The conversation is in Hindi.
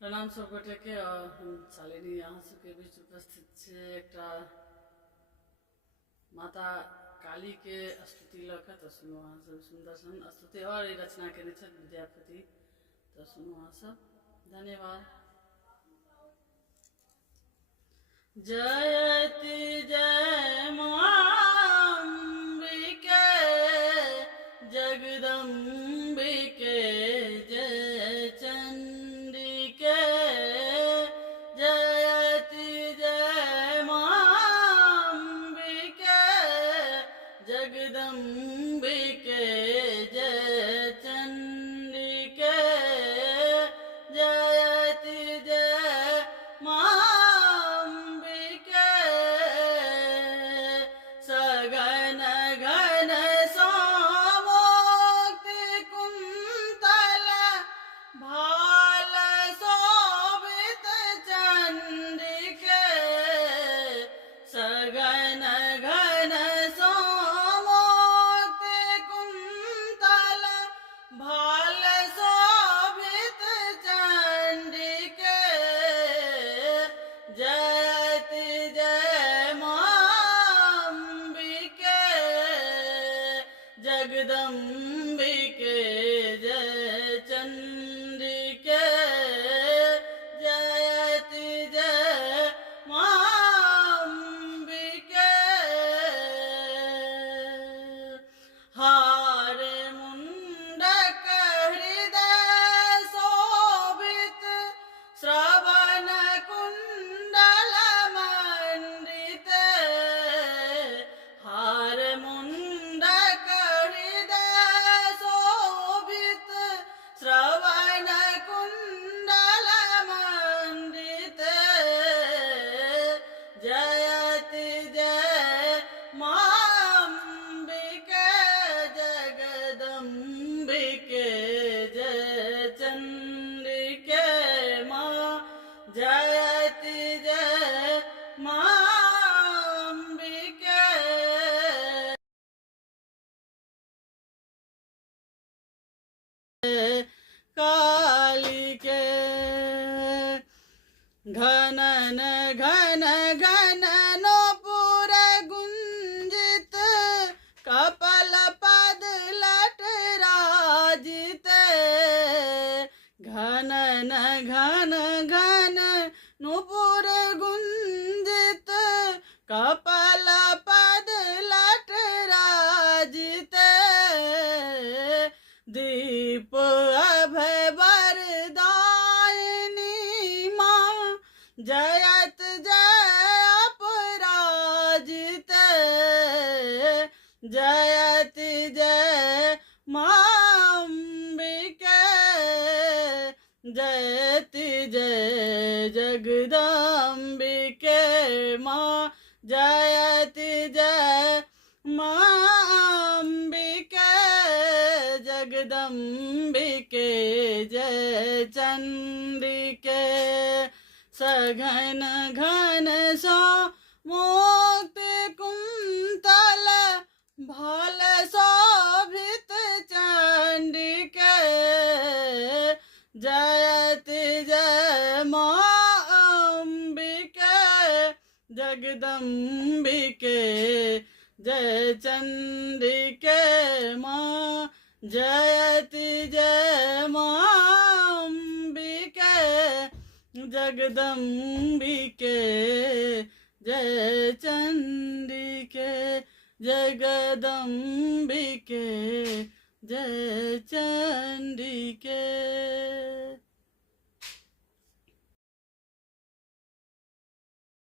प्रणाम सब गोटे के। हम शालिनी यहाँ सबके बीच उपस्थित छे एक माता काली के स्तुति लख तो सुनो अहाँ सब सुंदर सन स्तुति और रचना के विद्यापति तो सुनो अहाँ सब। धन्यवाद। जयति जय मां अम्बिके जगदम्बिके जय चंडिके। जयति जय मां अम्बिके जगदम्बिके जय चंडिके। जयति जय मां जगदम्बिके जय चंडिके। जयति जय मां अम्बिके। हार मुंडक हृदय शोभित श्रवण कुंडल मंडिते। हार मुंडक श्रवण कुंडल मंडिते। जयति जय मां अम्बिके जगदम्बिके जय चंडिके मां। जयति जय मां अम्बिके। काली के घनन घन घन नूपुर गुंजित कपल पद लटराजित। घनन घन घन नूपुर गुंजित कपल पद लटराजित। दीप अभय वरदायिनी मां जयत जय अपराजित। जयति जय मां अम्बिके। जयति जय जगदम्बिके मां। जयति जय मां अम्बिके जगदम्बिके जय चंडिके। सघन घन सो मोक्ति कुंतल भल शोभित चंडिके। जयति जय मां अम्बिके जगदम्बिके जय चंडिके मां। जयति जय मां अम्बिके जगदम्बिके जय चंडिके जगदम्बिके जय चंडिके।